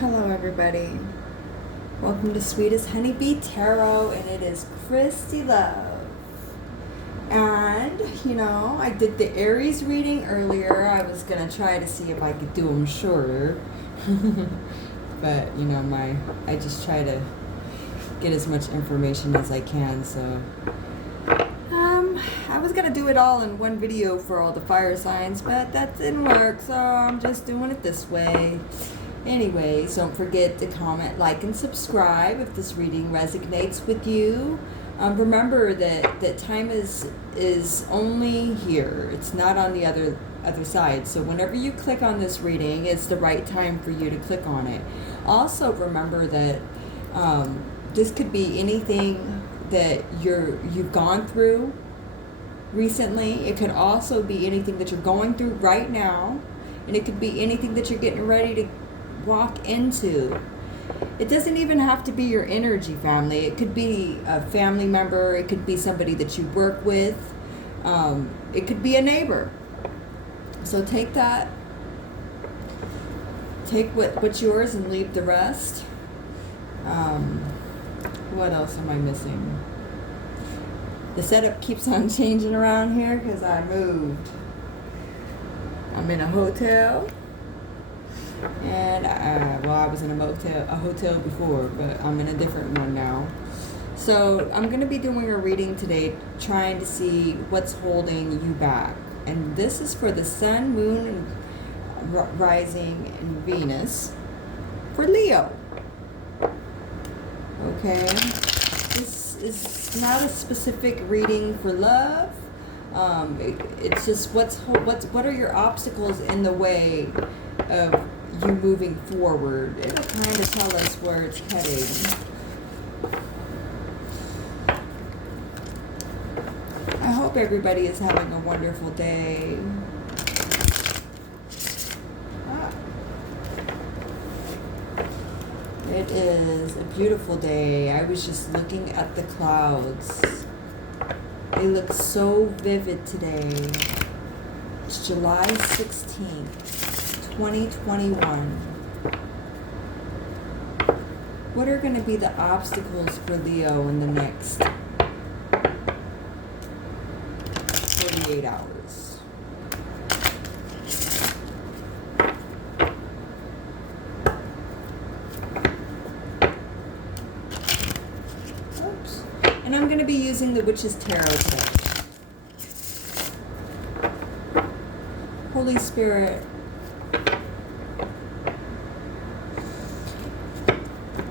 Hello, everybody. Welcome to Sweetest Honeybee Tarot, and it is Christy Love. And, I did the Aries reading earlier. I was going to try to see if I could do them shorter. But, I just try to get as much information as I can, so... I was going to do it all in one video for all the fire signs, but that didn't work, so I'm just doing it this way. Anyways, don't forget to comment, like, and subscribe if this reading resonates with you. Remember that time is only here. It's not on the other side. So whenever you click on this reading, it's the right time for you to click on it. Also, remember that this could be anything that you've gone through recently. It could also be anything that you're going through right now, and it could be anything that you're getting ready to walk into. It doesn't even have to be your energy family. It could be a family member. It could be somebody that you work with. It could be a neighbor. So take that. Take what's yours and leave the rest. What else am I missing? The setup keeps on changing around here because I moved. I'm in a hotel. And I was in a hotel before, but I'm in a different one now. So I'm going to be doing a reading today, trying to see what's holding you back. And this is for the Sun, Moon, and Rising, and Venus for Leo. Okay, this is not a specific reading for love. It's just what are your obstacles in the way of you moving forward. It'll kind of tell us where it's heading. I hope everybody is having a wonderful day. It is a beautiful day. I was just looking at the clouds. They look so vivid today. It's July 16th. 2021. What are going to be the obstacles for Leo in the next 48 hours? Oops. And I'm going to be using the Witch's Tarot deck. Holy Spirit,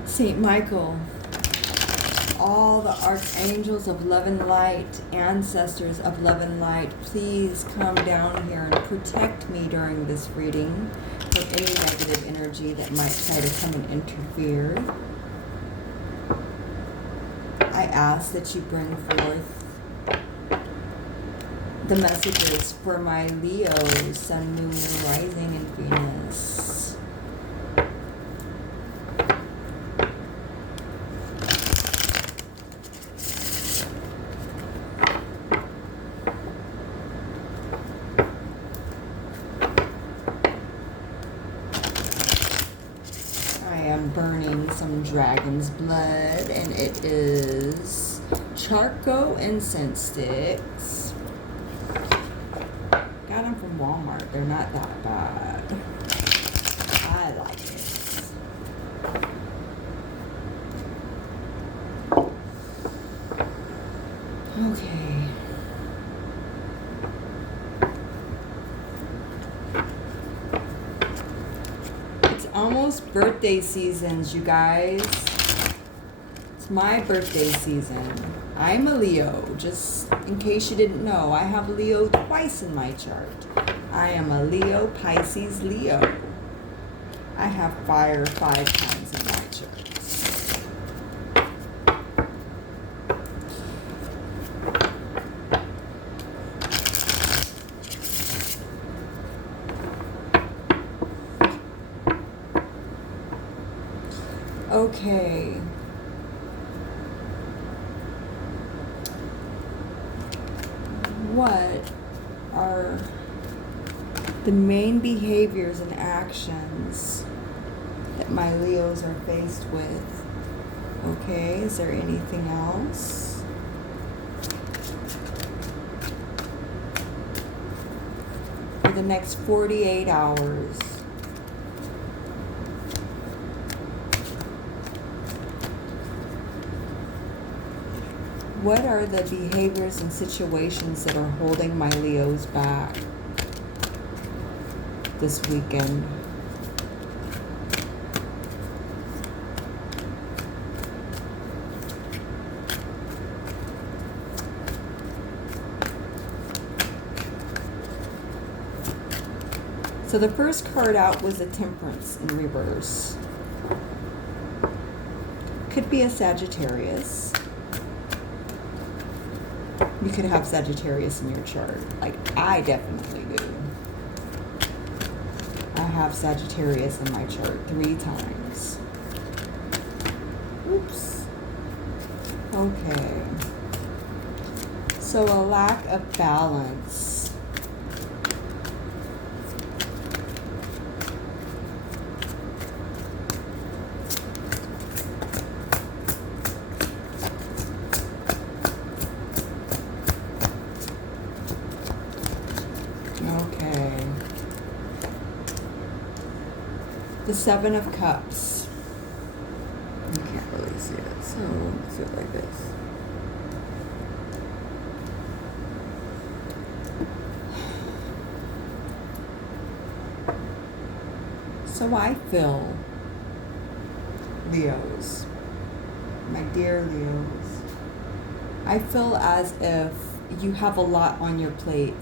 Saint Michael, all the archangels of love and light, ancestors of love and light, please come down here and protect me during this reading from any negative energy that might try to come and interfere. I ask that you bring forth the messages for my Leo, Sun, Moon, and Rising, and Venus. Burning some dragon's blood, and it is charcoal incense sticks. Got them from Walmart. They're not that bad. I like it. Okay. Almost birthday seasons, you guys. It's my birthday season. I'm a Leo, just in case you didn't know. I have Leo twice in my chart. I am a Leo, Pisces, Leo. I have fire 5 times in my chart. Okay. What are the main behaviors and actions that my Leos are faced with. Okay, is there anything else? For the next 48 hours. What are the behaviors and situations that are holding my Leos back this weekend? So the first card out was the Temperance in reverse. Could be a Sagittarius. You could have Sagittarius in your chart. Like, I definitely do. I have Sagittarius in my chart 3 times. Oops. Okay. So a lack of balance. Okay. The Seven of Cups. You can't really see it, so let's do it like this. So I feel, Leos, my dear Leos, I feel as if you have a lot on your plate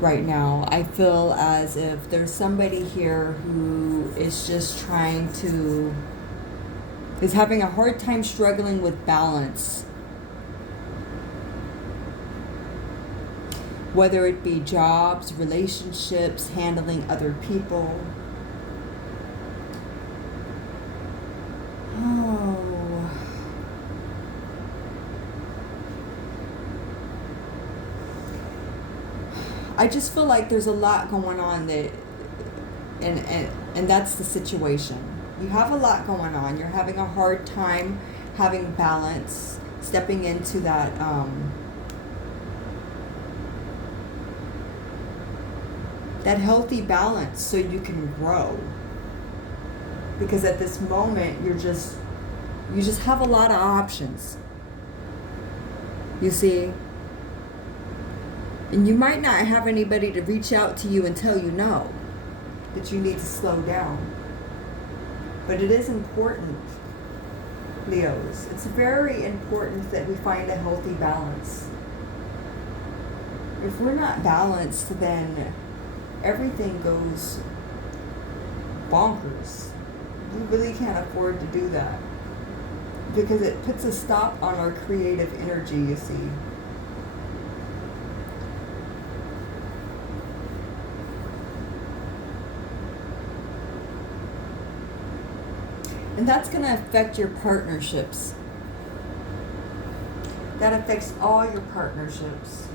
right now. I feel as if there's somebody here who is just is having a hard time struggling with balance. Whether it be jobs, relationships, handling other people. Oh. I just feel like there's a lot going on that, and that's the situation. You have a lot going on. You're having a hard time having balance, stepping into that that healthy balance so you can grow. Because at this moment you just have a lot of options. You see? And you might not have anybody to reach out to you and tell you no, that you need to slow down. But it is important, Leos. It's very important that we find a healthy balance. If we're not balanced, then everything goes bonkers. We really can't afford to do that. Because it puts a stop on our creative energy, you see. And that's going to affect your partnerships. That affects all your partnerships,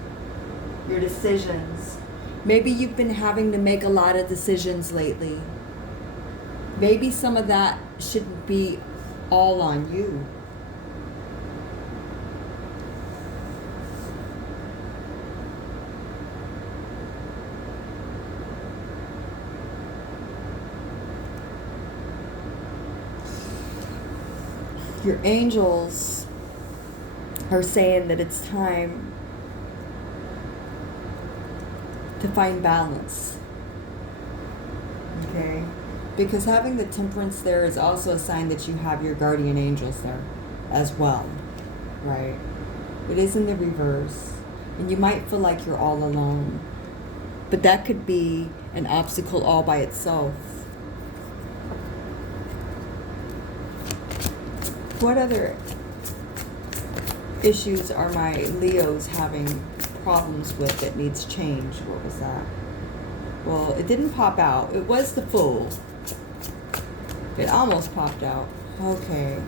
your decisions. Maybe you've been having to make a lot of decisions lately. Maybe some of that shouldn't be all on you. Your angels are saying that it's time to find balance. Okay? Because having the Temperance there is also a sign that you have your guardian angels there as well. Right? It is in the reverse. And you might feel like you're all alone. But that could be an obstacle all by itself. What other issues are my Leos having problems with that needs change? What was that? Well, it didn't pop out. It was the Fool. It almost popped out. Okay.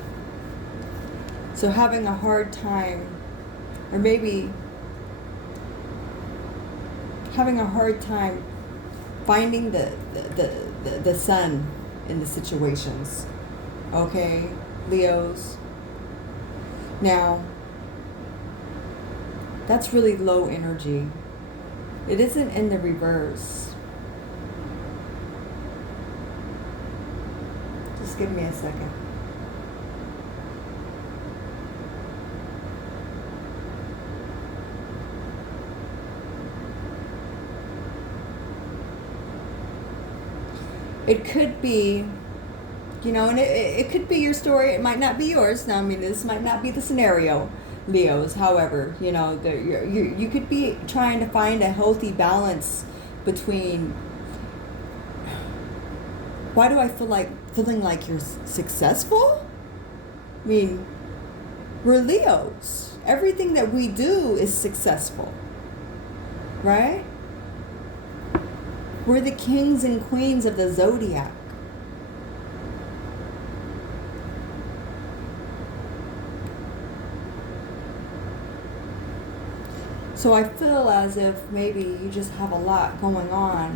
So having a hard time, or maybe having a hard time finding the sun in the situations. Okay, Leos. Now, that's really low energy. It isn't in the reverse. Just give me a second. It could be, and it could be your story. It might not be yours. Now, I mean, this might not be the scenario, Leos. However, you could be trying to find a healthy balance between, why do I feeling like you're successful? I mean, we're Leos. Everything that we do is successful, right? We're the kings and queens of the zodiac. So I feel as if maybe you just have a lot going on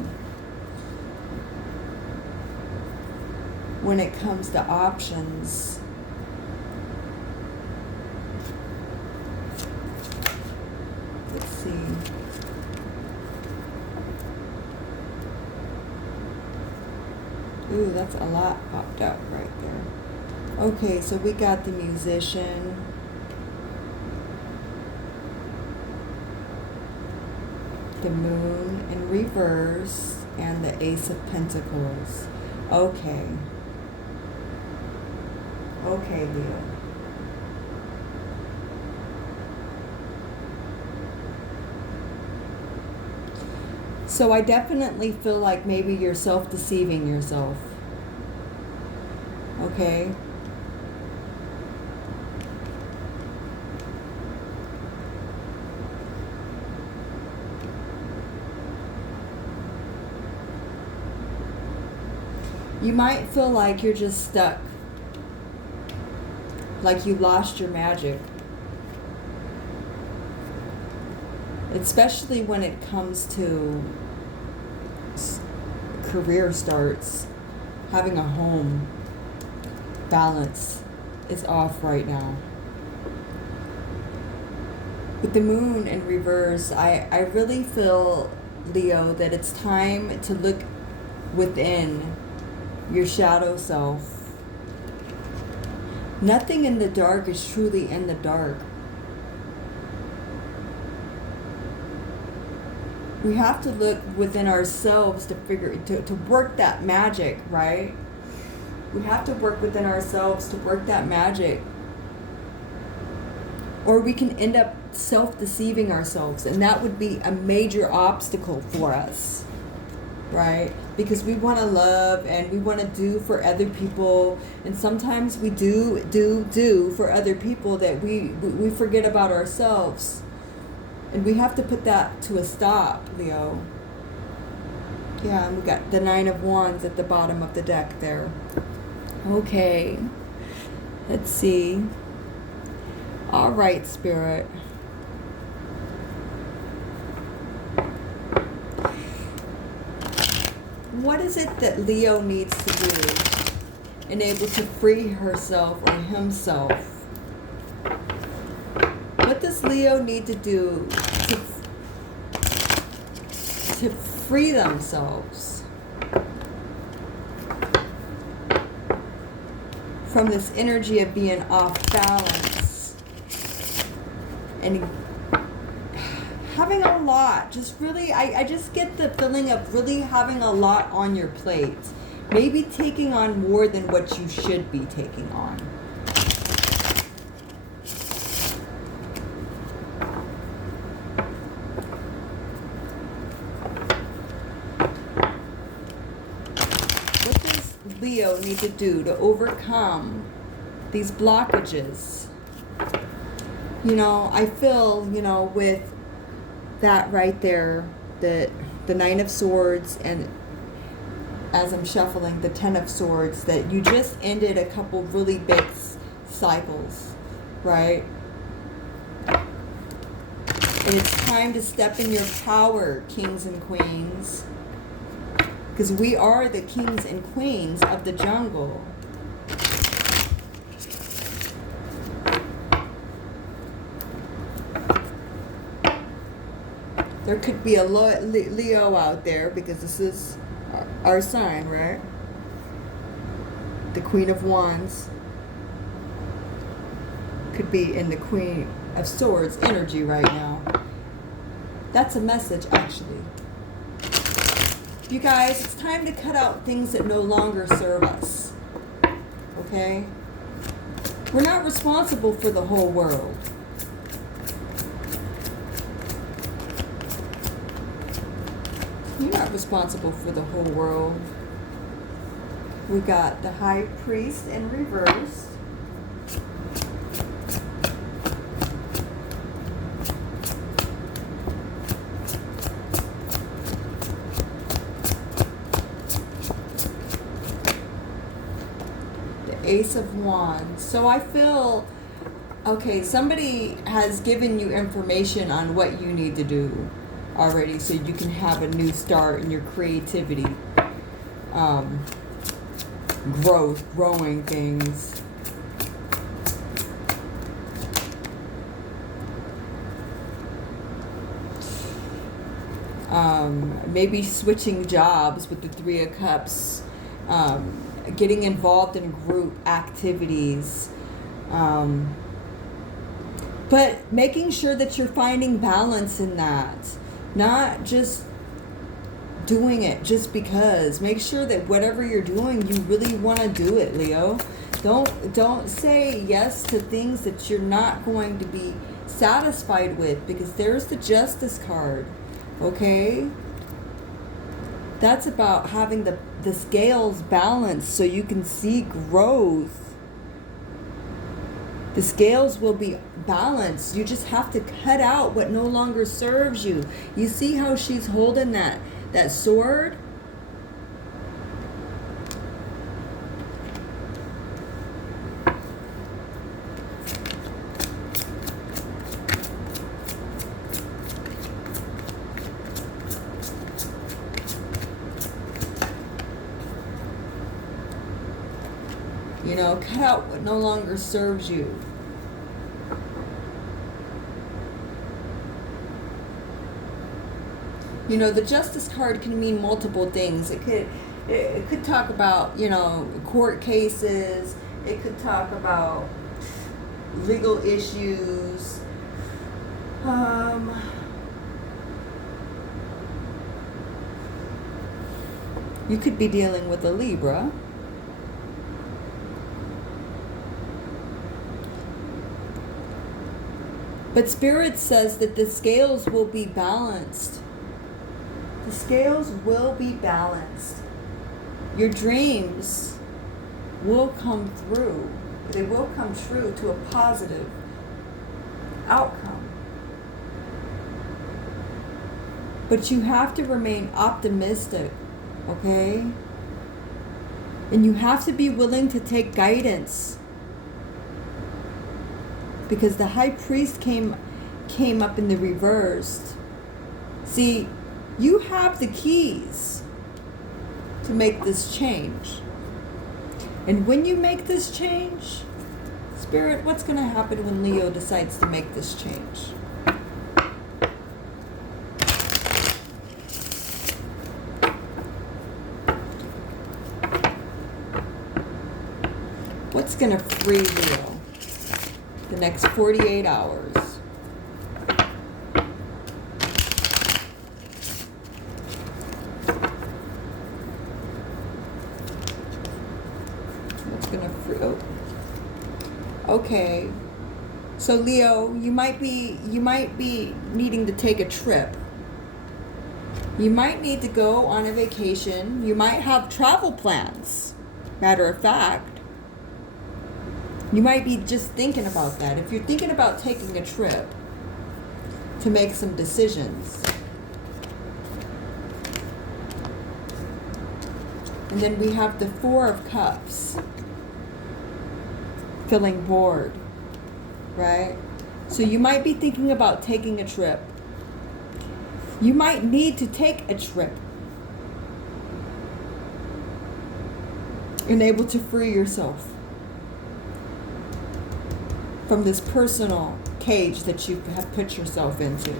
when it comes to options. Let's see. Ooh, that's a lot popped up right there. Okay, so we got the Musician. The Moon in reverse and the Ace of Pentacles. Okay. Okay, Leo. So I definitely feel like maybe you're self-deceiving yourself. Okay? You might feel like you're just stuck. Like you lost your magic. Especially when it comes to career starts, having a home, balance is off right now. With the Moon in reverse, I really feel, Leo, that it's time to look within your shadow self. Nothing in the dark is truly in the dark. We have to look within ourselves to work that magic, right? We have to work within ourselves to work that magic. Or we can end up self-deceiving ourselves, and that would be a major obstacle for us, right? Because we want to love and we want to do for other people, and sometimes we do for other people that we forget about ourselves. And we have to put that to a stop, Leo. Yeah, and we got the Nine of Wands at the bottom of the deck there. Okay. Let's see. All right, Spirit. What is it that Leo needs to do in able to free herself or himself? What does Leo need to do to free themselves from this energy of being off balance and having a lot? Just really, I just get the feeling of really having a lot on your plate. Maybe taking on more than what you should be taking on. Leo need to do to overcome these blockages? I feel, with that right there, the Nine of Swords, and as I'm shuffling, the Ten of Swords, that you just ended a couple really big cycles, right? And it's time to step in your power, kings and queens. Because we are the kings and queens of the jungle. There could be a Leo out there because this is our sign, right? The Queen of Wands could be in the Queen of Swords energy right now. That's a message, actually. You guys, it's time to cut out things that no longer serve us. Okay? We're not responsible for the whole world. You're not responsible for the whole world. We got the High Priest in reverse. The Ace of Wands. So I feel, okay, somebody has given you information on what you need to do already, so you can have a new start in your creativity, growing things. Maybe switching jobs with the Three of Cups, getting involved in group activities, but making sure that you're finding balance in that. Not just doing it just because. Make sure that whatever you're doing, you really want to do it, Leo. Don't say yes to things that you're not going to be satisfied with, because there's the Justice card. Okay? That's about having the scales balanced so you can see growth. The scales will be balanced. You just have to cut out what no longer serves you. You see how she's holding that sword? You know, cut out what no longer serves you. You know, the Justice card can mean multiple things. It could talk about, you know, court cases. It could talk about legal issues. You could be dealing with a Libra. But Spirit says that the scales will be balanced. The scales will be balanced. Your dreams will come through. They will come true to a positive outcome. But you have to remain optimistic, okay? And you have to be willing to take guidance. Because the High Priest came up in the reversed. See, you have the keys to make this change. And when you make this change, Spirit, what's going to happen when Leo decides to make this change? What's going to free Leo the next 48 hours? Okay, so Leo, you might be needing to take a trip. You might need to go on a vacation. You might have travel plans. Matter of fact, you might be just thinking about that. If you're thinking about taking a trip to make some decisions. And then we have the Four of Cups. Feeling bored, right? So you might be thinking about taking a trip. You might need to take a trip. and able to free yourself from this personal cage that you have put yourself into.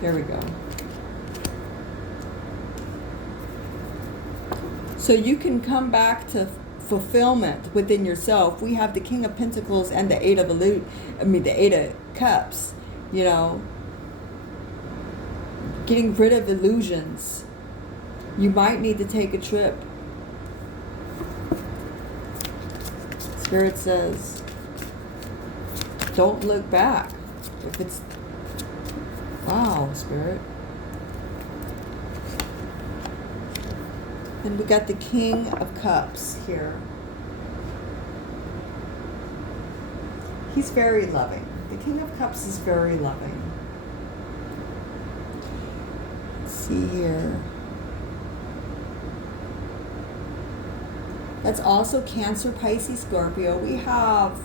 There we go. So you can come back to fulfillment within yourself. We have the King of Pentacles and the Eight of the Eight of Cups. You know, getting rid of illusions. You might need to take a trip. Spirit says, don't look back. If it's, wow, Spirit. Then we got the King of Cups here. He's very loving. The King of Cups is very loving. Let's see here. That's also Cancer, Pisces, Scorpio. We have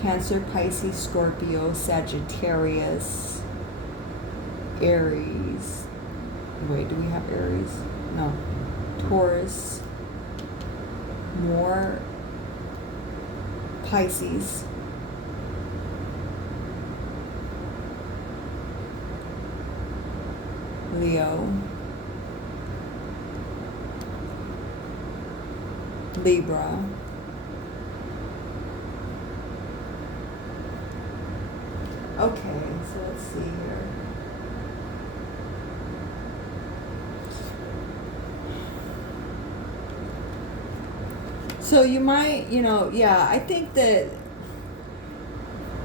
Cancer, Pisces, Scorpio, Sagittarius, Aries. Wait, do we have Aries? No. Taurus. More Pisces. Leo. Libra. Okay, so let's see here. So you might, yeah, I think that,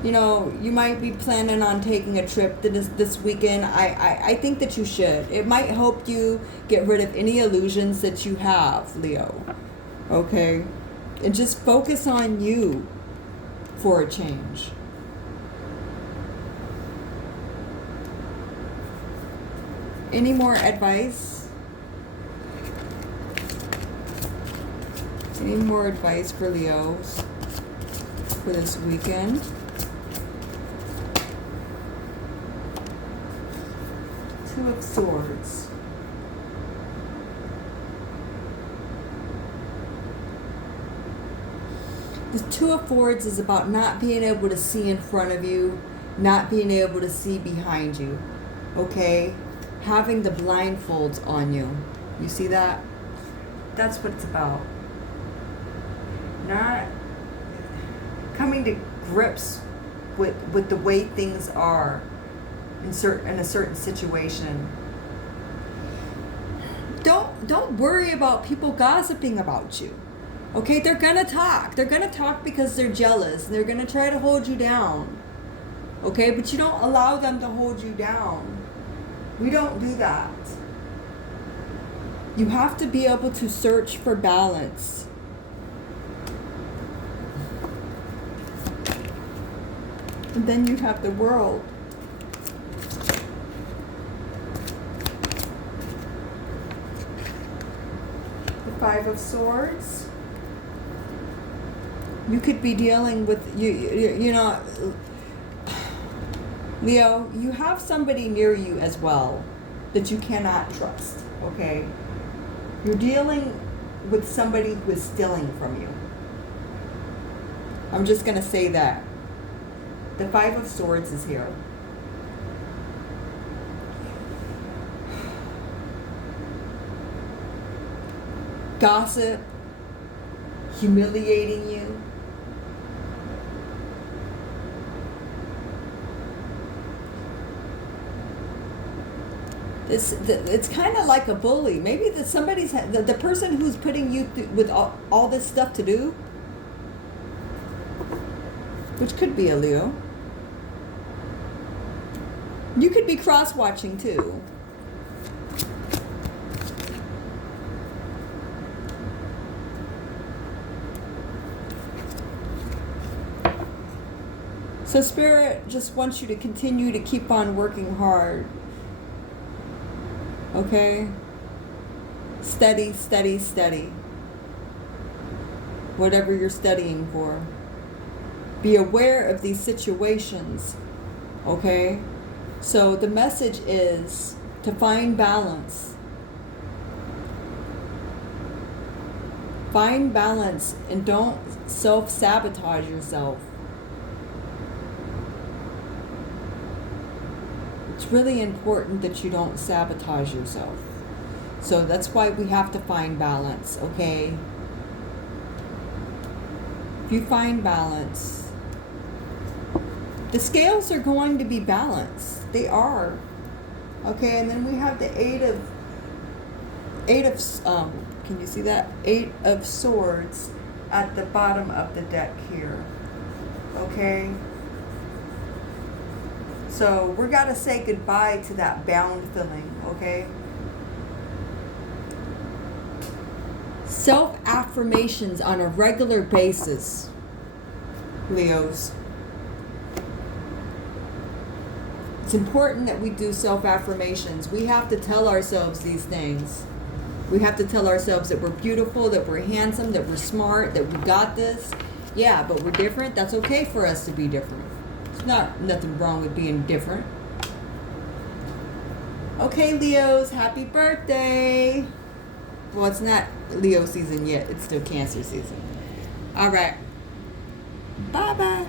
you might be planning on taking a trip this weekend. I think that you should. It might help you get rid of any illusions that you have, Leo. Okay? And just focus on you for a change. Any more advice? Any more advice for Leos for this weekend? Two of Swords. The Two of Swords is about not being able to see in front of you, not being able to see behind you. Okay? Having the blindfolds on you. You see that? That's what it's about. Not coming to grips with the way things are in a certain situation. Don't worry about people gossiping about you. Okay, they're gonna talk. They're gonna talk because they're jealous. They're gonna try to hold you down. Okay, but you don't allow them to hold you down. We don't do that. You have to be able to search for balance. And then you have the World. The Five of Swords. You could be dealing with, Leo, you have somebody near you as well that you cannot trust, okay? You're dealing with somebody who is stealing from you. I'm just going to say that. The Five of Swords is here. Gossip, humiliating you. It's kind of like a bully. Maybe the person who's putting you with all this stuff to do, which could be a Leo. You could be cross-watching too. So Spirit just wants you to continue to keep on working hard. Okay? Steady, steady, steady. Whatever you're studying for. Be aware of these situations. Okay? So the message is to find balance. Find balance and don't self-sabotage yourself. It's really important that you don't sabotage yourself. So that's why we have to find balance, okay? If you find balance, the scales are going to be balanced. They are. Okay, and then we have the can you see that? 8 of Swords at the bottom of the deck here. Okay? So we're got to say goodbye to that bound feeling, okay? Self-affirmations on a regular basis, Leos. It's important that we do self-affirmations. We have to tell ourselves these things. We have to tell ourselves that we're beautiful, that we're handsome, that we're smart, that we got this. Yeah, but we're different. That's okay for us to be different. There's nothing wrong with being different. Okay, Leos, happy birthday. Well, it's not Leo season yet. It's still Cancer season. All right. Bye-bye.